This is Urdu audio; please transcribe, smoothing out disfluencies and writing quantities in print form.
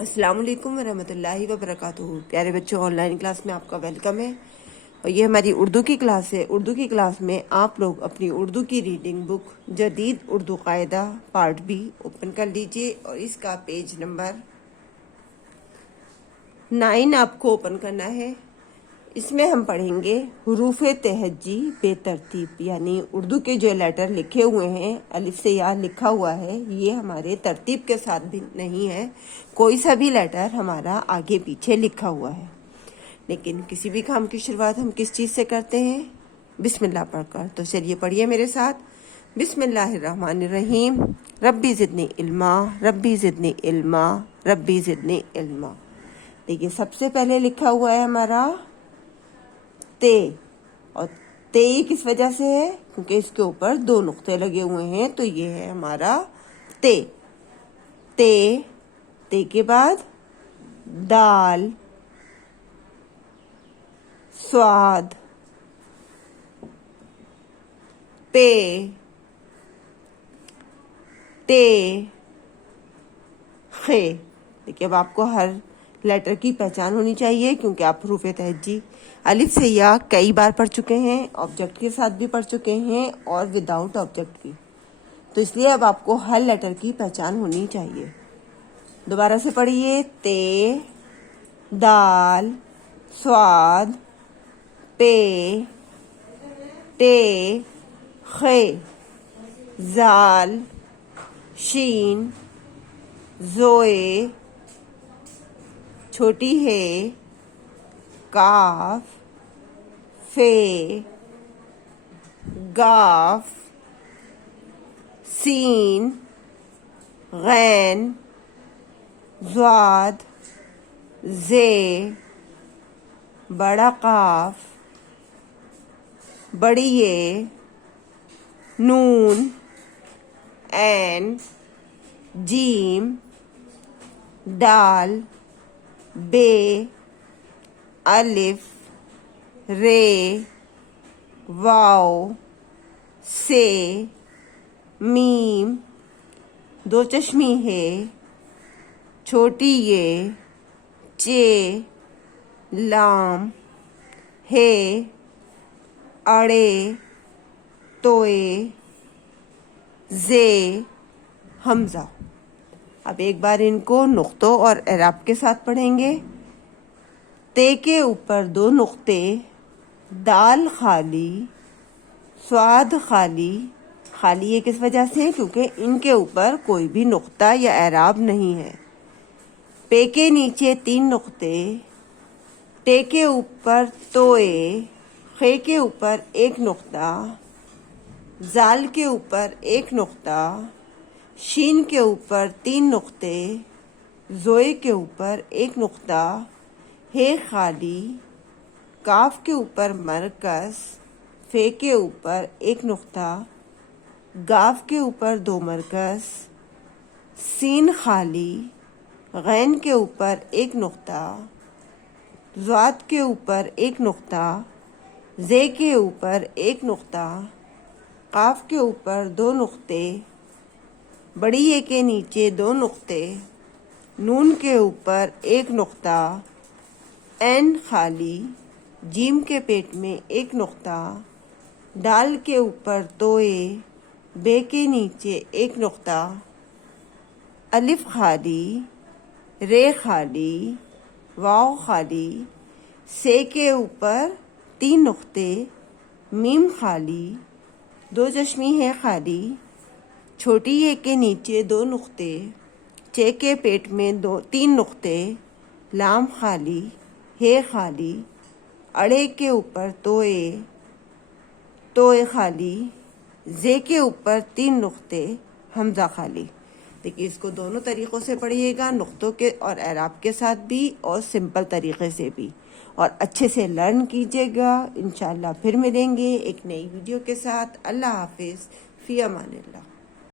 السلام علیکم ورحمۃ اللہ وبرکاتہ۔ پیارے بچوں، آن لائن کلاس میں آپ کا ویلکم ہے، اور یہ ہماری اردو کی کلاس ہے۔ اردو کی کلاس میں آپ لوگ اپنی اردو کی ریڈنگ بک جدید اردو قاعدہ پارٹ بی اوپن کر لیجئے، اور اس کا پیج نمبر 9 آپ کو اوپن کرنا ہے۔ اس میں ہم پڑھیں گے حروف تہجی بے ترتیب، یعنی اردو کے جو لیٹر لکھے ہوئے ہیں، الف سے یا لکھا ہوا ہے، یہ ہمارے ترتیب کے ساتھ بھی نہیں ہے، کوئی سا بھی لیٹر ہمارا آگے پیچھے لکھا ہوا ہے۔ لیکن کسی بھی کام کی شروعات ہم کس چیز سے کرتے ہیں؟ بسم اللہ پڑھ کر۔ تو چلیے پڑھیے میرے ساتھ، بسم اللہ الرحمن الرحیم۔ ربی زدنی علما، ربی زدنی علما، ربی زدنی علما۔ دیکھیے سب سے پہلے لکھا ہوا ہے ہمارا تے، اور تے کس وجہ سے ہے؟ کیونکہ اس کے اوپر 2 نقطے لگے ہوئے ہیں، تو یہ ہے ہمارا تے۔ تے، تے کے بعد دال، سواد، پے، ٹے، خے۔ دیکھیے اب آپ کو ہر لیٹر کی پہچان ہونی چاہیے، کیونکہ آپ حروف تہجی الف سے یا کئی بار پڑھ چکے ہیں، آبجیکٹ کے ساتھ بھی پڑھ چکے ہیں اور وداؤٹ آبجیکٹ بھی، تو اس لیے اب آپ کو ہر لیٹر کی پہچان ہونی چاہیے۔ دوبارہ سے پڑھیے، تے، دال، سواد، پے، ٹے، خے، زال، شین، زوئے، چھوٹی ہے، کاف، فے، گاف، سین، غین، ضاد، زے، بڑا قاف، بڑی یہ، نون، عین، جیم، ڈال، بے، الف، رے، واو، سے، میم، 2 چشمی ہے، چھوٹی یہ، چے، لام، ہے، اڑے، توئے، زے، حمزہ۔ اب ایک بار ان کو نقطوں اور اعراب کے ساتھ پڑھیں گے۔ تے کے اوپر 2 نقطے، دال خالی، سواد خالی۔ خالی یہ کس وجہ سے؟ کیونکہ ان کے اوپر کوئی بھی نقطہ یا اعراب نہیں ہے۔ پے کے نیچے 3 نقطے، ٹے کے اوپر توئے، خے کے اوپر 1 نقطہ، زال کے اوپر 1 نقطہ، شین کے اوپر 3 نقطے، زوئے کے اوپر 1 نقطہ، ہے خالی، کاف کے اوپر مرکز، فے کے اوپر 1 نقطہ، گاف کے اوپر 2 مرکز، سین خالی، غین کے اوپر 1 نقطہ، ضاد کے اوپر 1 نقطہ، زے کے اوپر 1 نقطہ، قاف کے اوپر 2 نقطے، بڑی یہ کے نیچے 2 نقطے، نون کے اوپر 1 نقطہ، عین خالی، جیم کے پیٹ میں 1 نقطہ، ڈال کے اوپر توئے، بے کے نیچے 1 نقطہ، الف خالی، رے خالی، واو خالی، سے کے اوپر 3 نقطے، میم خالی، 2 چشمی ہے خالی، چھوٹی یہ کے نیچے 2 نقطے، چے کے پیٹ میں 3 نقطے، لام خالی، ہے خالی، اڑے کے اوپر توئے، توئے خالی، زے کے اوپر 3 نقطے، حمزہ خالی۔ دیکھیے اس کو دونوں طریقوں سے پڑھیے گا، نقطوں کے اور اعراب کے ساتھ بھی اور سمپل طریقے سے بھی، اور اچھے سے لرن کیجیے گا۔ انشاءاللہ پھر ملیں گے ایک نئی ویڈیو کے ساتھ۔ اللہ حافظ، فی امان اللہ۔